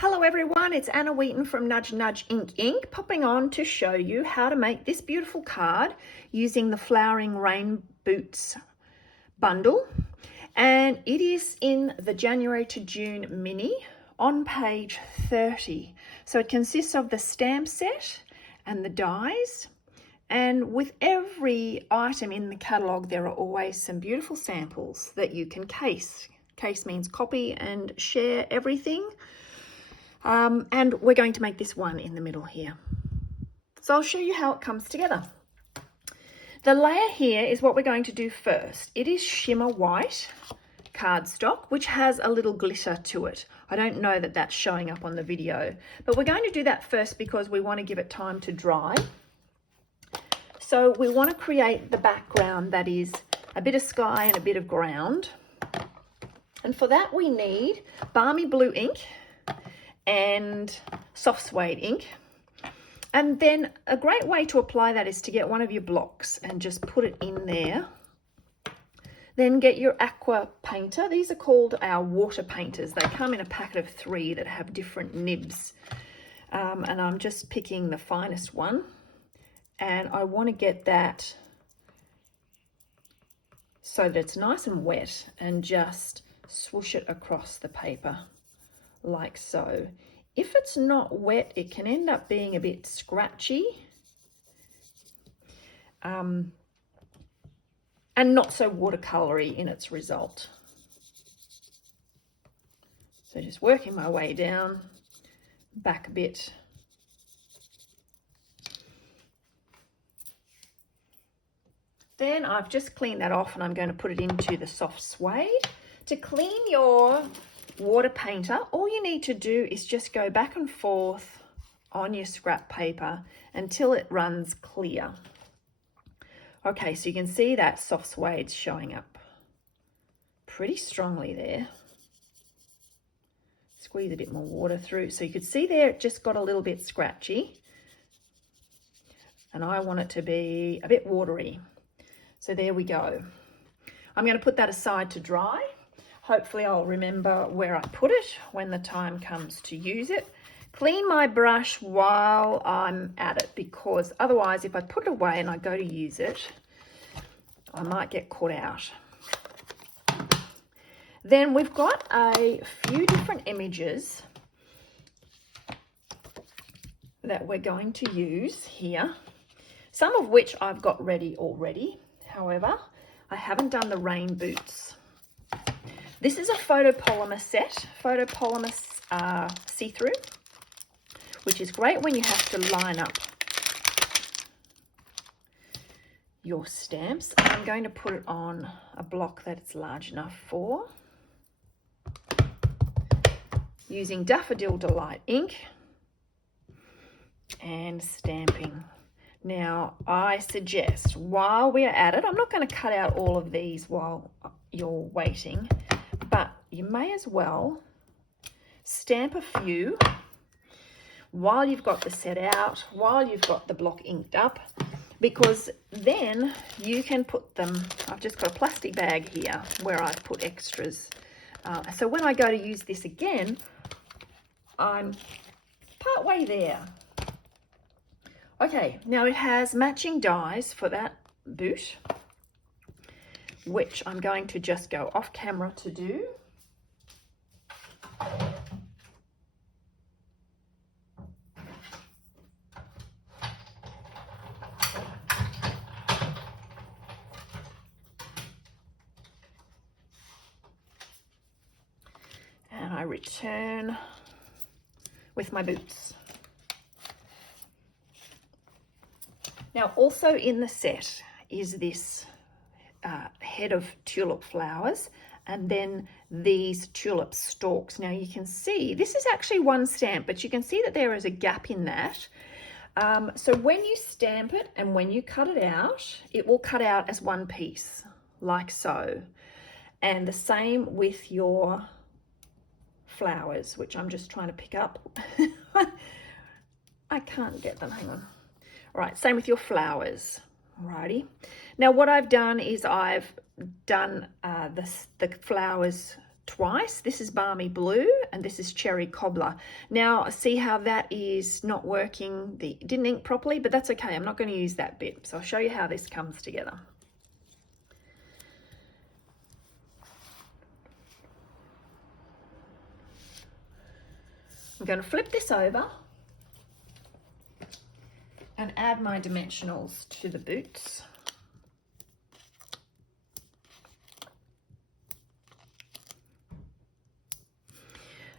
Hello everyone, it's Anna Wheaton from Nudge Nudge Ink, popping on to show you how to make this beautiful card using the Flowering Rainboots Bundle. And it is in the January to June mini on page 30. So it consists of the stamp set and the dies. And with every item in the catalogue, there are always some beautiful samples that you can case. Case means copy and share everything. And we're going to make this one in the middle here. So I'll show you how it comes together. The layer here is what we're going to do first. It is shimmer white cardstock, which has a little glitter to it. I don't know that that's showing up on the video, but we're going to do that first because we want to give it time to dry. So we want to create the background that is a bit of sky and a bit of ground. And for that we need balmy blue ink and soft suede ink. And then a great way to apply that is to get one of your blocks and just put it in there. Then get your aqua painter. These are called our water painters. They come in a packet of 3 that have different nibs. And I'm just picking the finest one. And I want to get that so that it's nice and wet, and just swoosh it across the paper like so. If it's not wet, it can end up being a bit scratchy and not so watercolory in its result. So just working my way down, back a bit. Then I've just cleaned that off and I'm going to put it into the soft suede. To clean your water painter, all you need to do is just go back and forth on your scrap paper until it runs clear. Okay, so you can see that soft suede's showing up pretty strongly there. Squeeze a bit more water through. So you could see there it just got a little bit scratchy. And I want it to be a bit watery. So there we go. I'm going to put that aside to dry. Hopefully I'll remember where I put it when the time comes to use it. Clean my brush while I'm at it, because otherwise if I put it away and I go to use it, I might get caught out. Then we've got a few different images that we're going to use here, some of which I've got ready already. However, I haven't done the rain boots. This is a photopolymer set, photopolymer see-through, which is great when you have to line up your stamps. I'm going to put it on a block that it's large enough for, using Daffodil Delight ink and stamping. Now, I suggest while we're at it, I'm not going to cut out all of these while you're waiting, but you may as well stamp a few while you've got the set out, while you've got the block inked up, because then you can put them. I've just got a plastic bag here where I've put extras. So when I go to use this again, I'm part way there. Okay, now it has matching dies for that boot, which I'm going to just go off camera to do. And I return with my boots. Now, also in the set is this head of tulip flowers, and then these tulip stalks. Now you can see this is actually one stamp, but you can see that there is a gap in that. So when you stamp it and when you cut it out, it will cut out as one piece, like so. And the same with your flowers, which I'm just trying to pick up. I can't get them, hang on. All right, same with your flowers. Alrighty. Now what I've done is I've done the flowers twice. This is Balmy Blue and this is Cherry Cobbler. Now see how that is not working, it didn't ink properly, but that's okay. I'm not going to use that bit. So I'll show you how this comes together. I'm going to flip this over and add my dimensionals to the boots.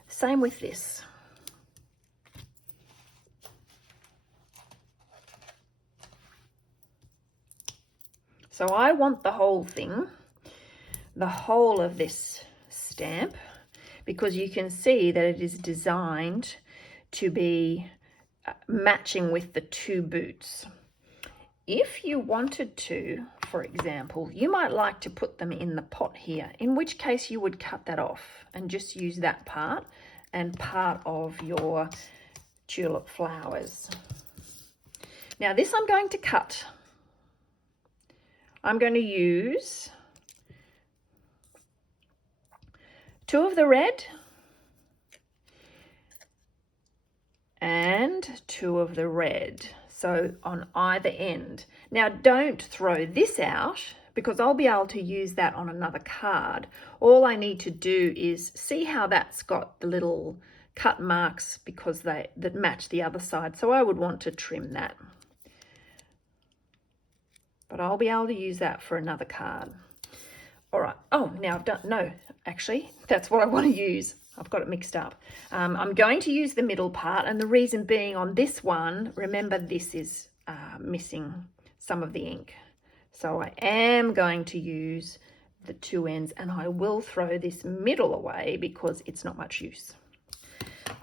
Same with this. So I want the whole thing, the whole of this stamp, because you can see that it is designed to be matching with the two boots. If you wanted to, for example, you might like to put them in the pot here, in which case you would cut that off and just use that part and part of your tulip flowers. Now this I'm going to cut. I'm going to use 2 of the red and 2 of the red, so on either end. Now don't throw this out because I'll be able to use that on another card. All I need to do is see how that's got the little cut marks because that match the other side, so I would want to trim that. But I'll be able to use that for another card. All right, oh, now I've done, no, actually, that's what I want to use. I've got it mixed up. I'm going to use the middle part, and the reason being on this one, remember this is missing some of the ink. So I am going to use the 2 ends, and I will throw this middle away because it's not much use.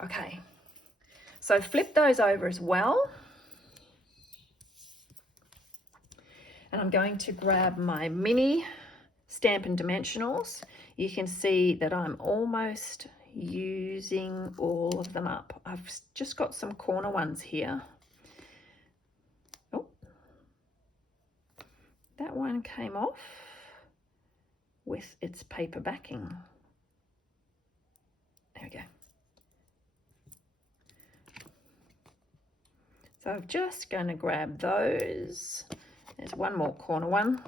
Okay, so flip those over as well. And I'm going to grab my mini Stampin' Dimensionals. You can see that I'm almost using all of them up. I've just got some corner ones here. Oh, that one came off with its paper backing. There we go. So I'm just going to grab those. There's one more corner one.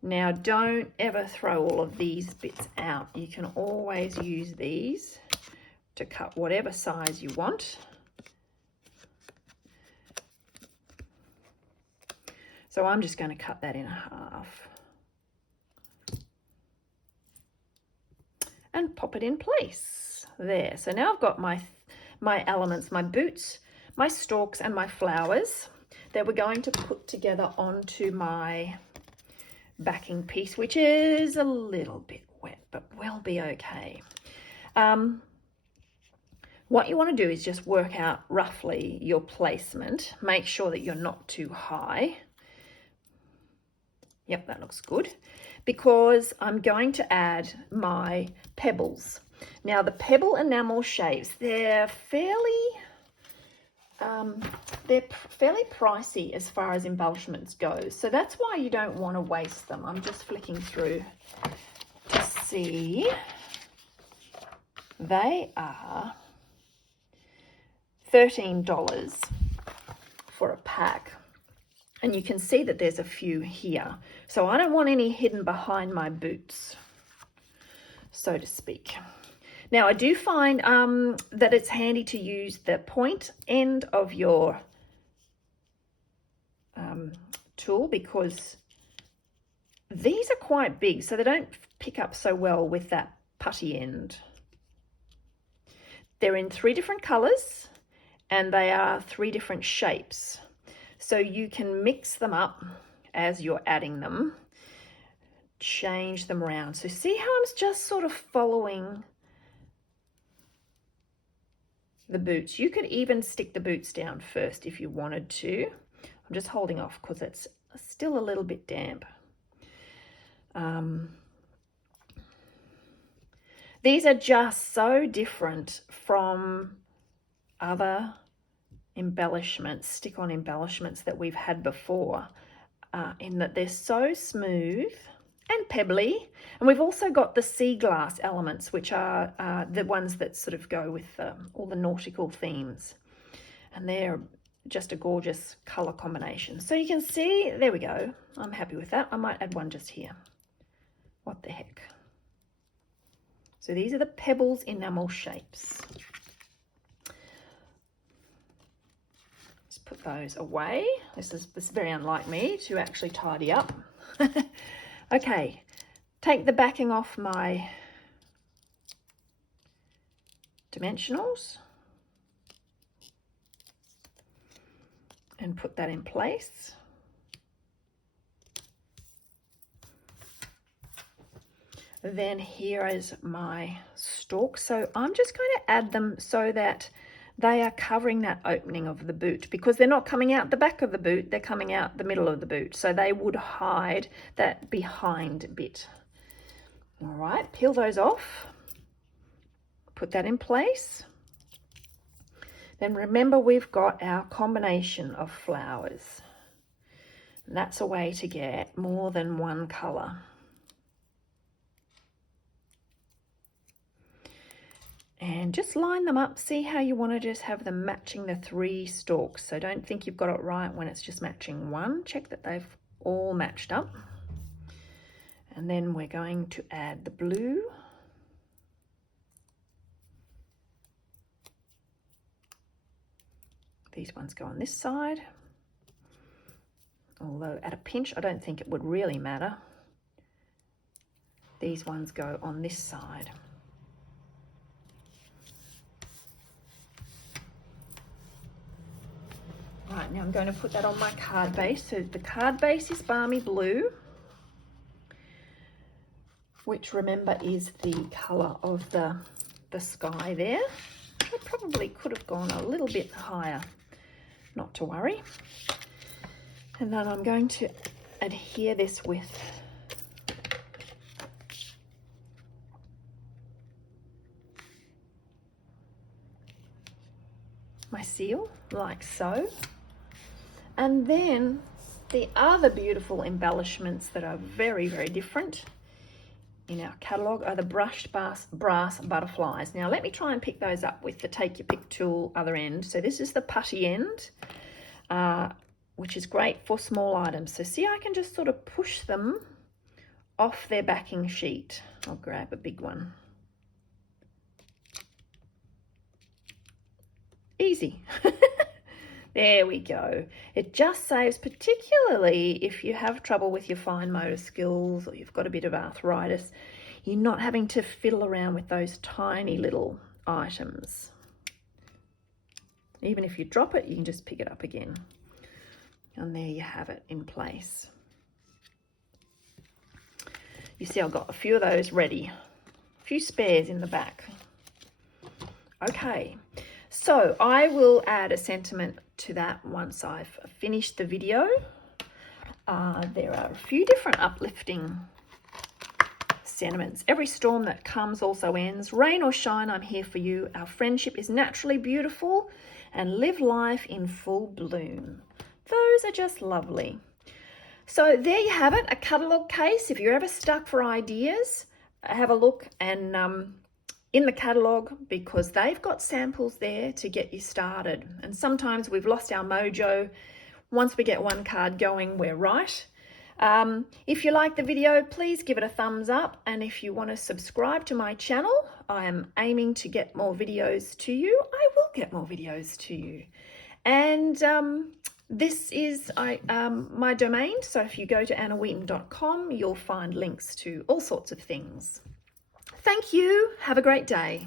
Now don't ever throw all of these bits out. You can always use these to cut whatever size you want. So I'm just going to cut that in half and pop it in place. There. So now I've got my elements, my boots, my stalks and my flowers that we're going to put together onto my backing piece, which is a little bit wet, but will be okay. What you want to do is just work out roughly your placement. Make sure that you're not too high. Yep, that looks good, because I'm going to add my pebbles. Now the pebble enamel shapes, they're fairly pricey as far as embellishments go, so that's why you don't want to waste them. I'm just flicking through to see. They are $13 for a pack, and you can see that there's a few here, so I don't want any hidden behind my boots, so to speak. Now I do find that it's handy to use the point end of your tool, because these are quite big, so they don't pick up so well with that putty end. They're in 3 different colors and they are 3 different shapes, so you can mix them up as you're adding them, change them around. So see how I'm just sort of following the boots. You could even stick the boots down first if you wanted to. I'm just holding off because it's still a little bit damp. These are just so different from other embellishments, stick-on embellishments that we've had before, in that they're so smooth and pebbly. And we've also got the sea glass elements, which are the ones that sort of go with all the nautical themes. And they're just a gorgeous colour combination. So you can see, there we go. I'm happy with that. I might add one just here. What the heck? So these are the pebbles enamel shapes. Just put those away. This is very unlike me to actually tidy up. Okay, take the backing off my dimensionals and put that in place. Then here is my stalk. So I'm just going to add them so that they are covering that opening of the boot, because they're not coming out the back of the boot, they're coming out the middle of the boot. So they would hide that behind bit. All right, peel those off, put that in place. Then remember, we've got our combination of flowers. And that's a way to get more than one colour. And just line them up. See how you want to just have them matching the 3 stalks. So don't think you've got it right when it's just matching one. Check that they've all matched up. And then we're going to add the blue. These ones go on this side. Although at a pinch, I don't think it would really matter. These ones go on this side. Right, now I'm going to put that on my card base. So the card base is Balmy Blue, which remember is the colour of the sky there. I probably could have gone a little bit higher, not to worry. And then I'm going to adhere this with my seal, like so. And then the other beautiful embellishments that are very, very different in our catalogue are the brushed brass butterflies. Now let me try and pick those up with the Take Your Pick tool other end. So this is the putty end, which is great for small items. So see, I can just sort of push them off their backing sheet. I'll grab a big one. Easy. There we go. It just saves, particularly if you have trouble with your fine motor skills or you've got a bit of arthritis, you're not having to fiddle around with those tiny little items. Even if you drop it, you can just pick it up again. And there you have it in place. You see, I've got a few of those ready. A few spares in the back. Okay. So I will add a sentiment to that once I've finished the video. There are a few different uplifting sentiments. Every storm that comes also ends. Rain or shine, I'm here for you. Our friendship is naturally beautiful, and live life in full bloom. Those are just lovely. So there you have it, a catalogue case. If you're ever stuck for ideas, have a look and in the catalogue, because they've got samples there to get you started. And sometimes we've lost our mojo. Once we get one card going, we're right. If you like the video, please give it a thumbs up. And if you want to subscribe to my channel, I am aiming to get more videos to you. I will get more videos to you. And this is my domain. So if you go to annawheaton.com, you'll find links to all sorts of things. Thank you. Have a great day.